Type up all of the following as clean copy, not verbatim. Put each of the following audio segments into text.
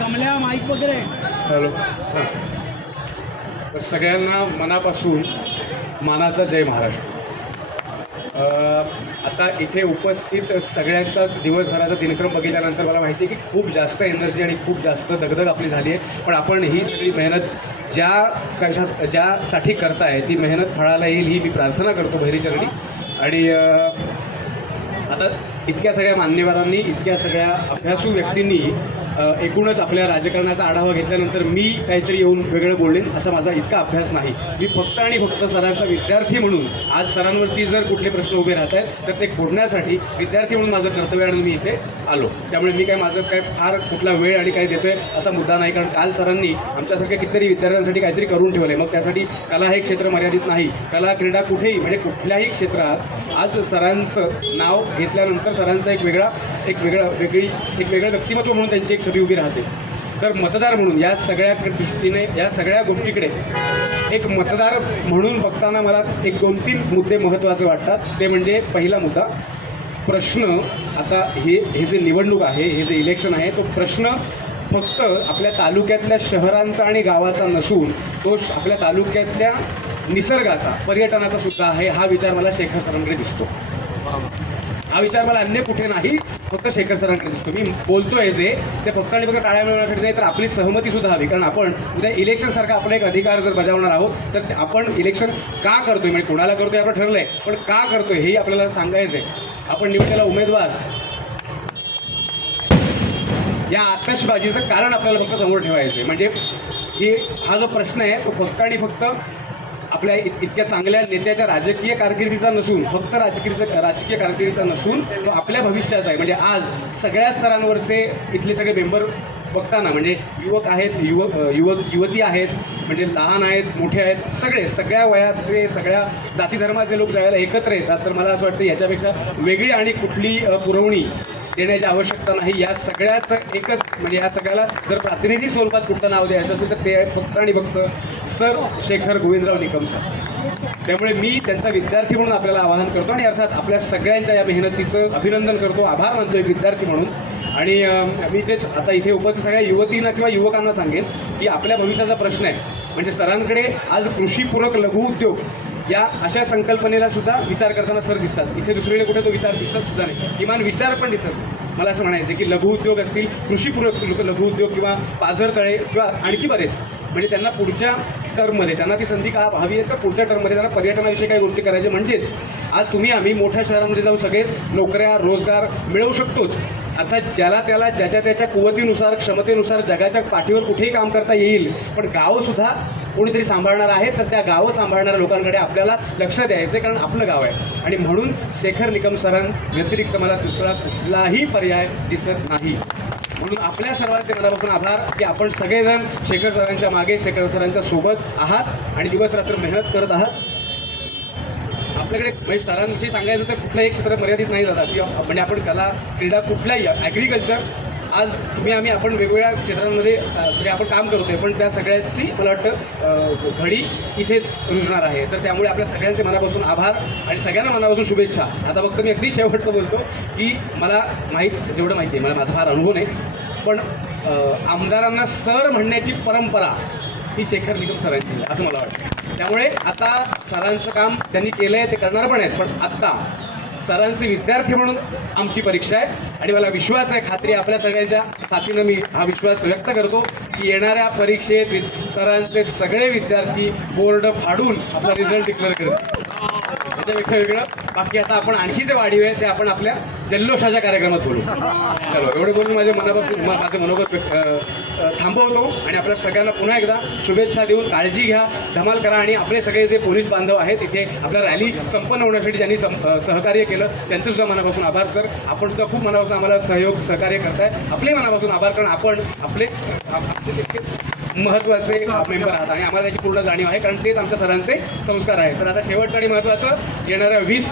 कमल्या mic वगैरे. Hello. हां. तर सगळ्यांना मनापासून मानाचा जय महाराष्ट्र. आता इथे उपस्थित सगळ्यांचाच दिवसभराचा दिनक्रम बघितल्यानंतर मला माहिती आहे की खूप जास्त एनर्जी आणि खूप जास्त दगदग आपली झाली आहे. पण आपण ही सगळी मेहनत ज्यासाठी करताय ती मेहनत फळाला येईल ही मी प्रार्थना करतो भैरीचरणी. आणि आता इतक्या सगळ्या मान्यवरांनी, इतक्या सगळ्या अभ्यासू व्यक्तींनी एकूणच आपल्या राजकारणाचा आढावा घेतल्यानंतर मी काहीतरी येऊन वेगळं बोललेन असा माझा इतका अभ्यास नाही. मी फक्त आणि फक्त सरांचा विद्यार्थी म्हणून आज सरांवरती जर कुठले प्रश्न उभे राहत आहेत तर ते फोडण्यासाठी विद्यार्थी म्हणून माझं कर्तव्य आणि मी इथे आलो. त्यामुळे मी माझं काय फार कुठला वेळ आणि काय देतोय असा मुद्दा नाही. कारण काल सरांनी आमच्यासारख्या कितीतरी विद्यार्थ्यांसाठी काहीतरी करून ठेवलं आहे. मग त्यासाठी कला हे क्षेत्र मर्यादित नाही. कला क्रीडा कुठेही म्हणजे कुठल्याही क्षेत्रात आज सरांचं नाव घेतल्यानंतर सरांचं एक वेगळं व्यक्तिमत्व म्हणून त्यांची एक छबी उभी राहते. तर मतदार म्हणून या सगळ्या दृष्टीने या सगळ्या गोष्टीकडे एक मतदार म्हणून बघताना मला एक 2-3 मुद्दे महत्त्वाचे वाटतात. ते म्हणजे पहिला मुद्दा प्रश्न. आता हे जे निवडणूक आहे, हे जे इलेक्शन आहे, तो प्रश्न फक्त आपल्या तालुक्यातल्या शहरांचा आणि गावाचा नसून तो आपल्या तालुक्यातल्या निसर्गाचा, पर्यटनाचा सुद्धा आहे. हा विचार मला शेखर सरांकडे दिसतो. हा विचार मला अन्य कुठे नाही, फक्त शेखर सरांकडे दिसतो. मी बोलतोय जे ते फक्त आणि फक्त टाळ्या मिळवण्यासाठी नाही तर आपली सहमतीसुद्धा हवी. कारण आपण उद्या इलेक्शनसारखा आपला एक अधिकार जर बजावणार आहोत तर आपण इलेक्शन का करतोय, म्हणजे कोणाला करतोय आपण ठरलंय, पण का करतोय हेही आपल्याला सांगायचं आहे. आपण निवडलेला उमेदवार या आतषबाजीचं कारण आपल्याला फक्त समोर ठेवायचं आहे. म्हणजे हा जो प्रश्न आहे तो फक्त आणि फक्त आपल्या इतक्या चांगल्या नेत्याच्या राजकीय कारकिर्दीचा नसून, फक्त राजकीय कारकिर्दीचा नसून तो आपल्या भविष्याचा आहे. म्हणजे आज सगळ्या स्तरांवरचे इथले सगळे मेंबर बघताना म्हणजे युवक आहेत, युवती आहेत, म्हणजे लहान आहेत, मोठे आहेत, सगळ्या वयाचे, सगळ्या जाती धर्माचे लोक ज्यावेळेला एकत्र येतात तर मला असं वाटतं याच्यापेक्षा वेगळी आणि कुठली पुरवणी देण्याची आवश्यकता नाही. या सगळ्याचं एकच म्हणजे या सगळ्याला जर प्रातिनिधिक स्वरूपात कुठलं नाव द्यायचं असेल तर ते आहे फक्त आणि फक्त सर शेखर गोविंदराव निकम सर. त्यामुळे मी त्यांचा विद्यार्थी म्हणून आपल्याला आवाहन करतो आणि अर्थात आपल्या सगळ्यांच्या या मेहनतीचं अभिनंदन करतो, आभार मानतो एक विद्यार्थी म्हणून. आणि मी तेच आता इथे उपस्थित सगळ्या युवतींना किंवा युवकांना सांगेन की आपल्या भविष्याचा प्रश्न आहे. म्हणजे सरांकडे आज कृषीपूरक लघुउद्योग या अशा संकल्पनेला सुद्धा विचार करताना सर दिसतात. इथे दुसरीकडे कुठे तो विचार दिसत सुद्धा नाही, किमान विचार पण दिसत. मला असं म्हणायचं की लघुउद्योग असतील, कृषीपूरक लघुउद्योग किंवा पाझरतळे किंवा आणखी बरेच, म्हणजे त्यांना पुढच्या टर्ममध्ये त्यांना ती संधी का हवी आहे तर पुढच्या टर्ममध्ये त्यांना पर्यटनाविषयी काही गोष्टी करायच्या. म्हणजेच आज तुम्ही आम्ही मोठ्या शहरांमध्ये जाऊन सगळेच नोकऱ्या रोजगार मिळवू शकतोच. अर्थात ज्याला त्याला ज्याच्या त्याच्या कुवतीनुसार क्षमतेनुसार जगाच्या पाठीवर कुठेही काम करता येईल. पण गावसुद्धा कोणीतरी सांभाळणार आहे तर त्या गावं सांभाळणाऱ्या लोकांकडे आपल्याला लक्ष द्यायचं आहे, कारण आपलं गाव आहे. आणि म्हणून शेखर निकम सरांव्यतिरिक्त मला दुसरा कुठलाही पर्याय दिसत नाही. म्हणून आपल्या सर्वांचे मनापासून आभार की आपण सगळेजण शेखर सरांच्या मागे, शेखर सरांच्या सोबत आहात आणि दिवसरात्र मेहनत करत आहात. आपल्याकडे म्हणजे सरांविषयी सांगायचं तर कुठलंही एक क्षेत्र मर्यादित नाही जातात किंवा म्हणजे आपण कला क्रीडा कुठल्याही ॲग्रिकल्चर आज आपण वेगवेगळ्या क्षेत्रांमध्ये आपण काम करतोय. पण त्या सगळ्याची मला वाटतं घडी इथेच रुजणार आहे. तर त्यामुळे आपल्या सगळ्यांचे मनापासून आभार आणि सगळ्यांना मनापासून शुभेच्छा. आता फक्त मी अगदी शेवटचं बोलतो की मला जेवढं माहिती आहे, मला माझा फार अनुभव नाही, पण आमदारांना सर म्हणण्याची परंपरा ही शेखर निकम सरांची असं मला वाटतं. त्यामुळे आता सरांचं काम त्यांनी केलं आहे, ते करणार पण आहेत. पण आत्ता सरांचे विद्यार्थी म्हणून आमची परीक्षा आहे आणि मला विश्वास आहे, खात्री आपल्या सगळ्यांच्या साथीनं मी हा विश्वास व्यक्त करतो की येणाऱ्या परीक्षेत सरांचे सगळे विद्यार्थी बोर्ड फाडून आपला रिझल्ट डिक्लेअर करतील. त्याच्यापेक्षा वेगळं बाकी आता आपण आणखी जे वाढीव आहे ते आपण आपल्या जल्लोषाच्या कार्यक्रमात बोलू. चलो, एवढे बोलून माझे मनोगत थांबवतो आणि आपल्या सगळ्यांना पुन्हा एकदा शुभेच्छा देऊन काळजी घ्या, धमाल करा. आणि आपले सगळे जे पोलीस बांधव आहेत इथे आपल्या रॅली संपन्न होण्यासाठी ज्यांनी सहकार्य केलं त्यांचं सुद्धा मनापासून आभार सर. आपण सुद्धा खूप मनापासून आम्हाला सहकार्य करताय. आपले मनापासून आभार, कारण आपण आपले महत्त्वाचे मेंबर आहात आणि आम्हाला त्याची पूर्ण जाणीव आहे, कारण तेच आमच्या सरांचे संस्कार आहेत. तर आता शेवटचं आणि महत्त्वाचं, येणाऱ्या 20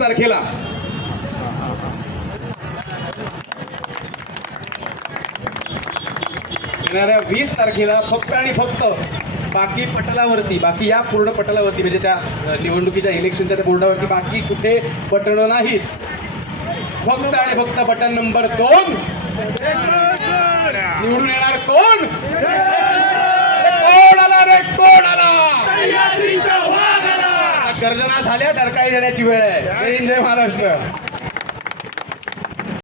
तारखेला फक्त आणि फक्त बाकी या पूर्ण पटलावरती म्हणजे त्या निवडणुकीच्या इलेक्शनच्या त्या बोर्डावरती बाकी कुठे बटणं नाहीत. फक्त आणि फक्त बटन नंबर 2 निवडून येणार कोण? कोण आला रे, कोण आला? गर्जना झाल्या, डरकाळी देण्याची वेळ आहे. जय हिंद, जय महाराष्ट्र.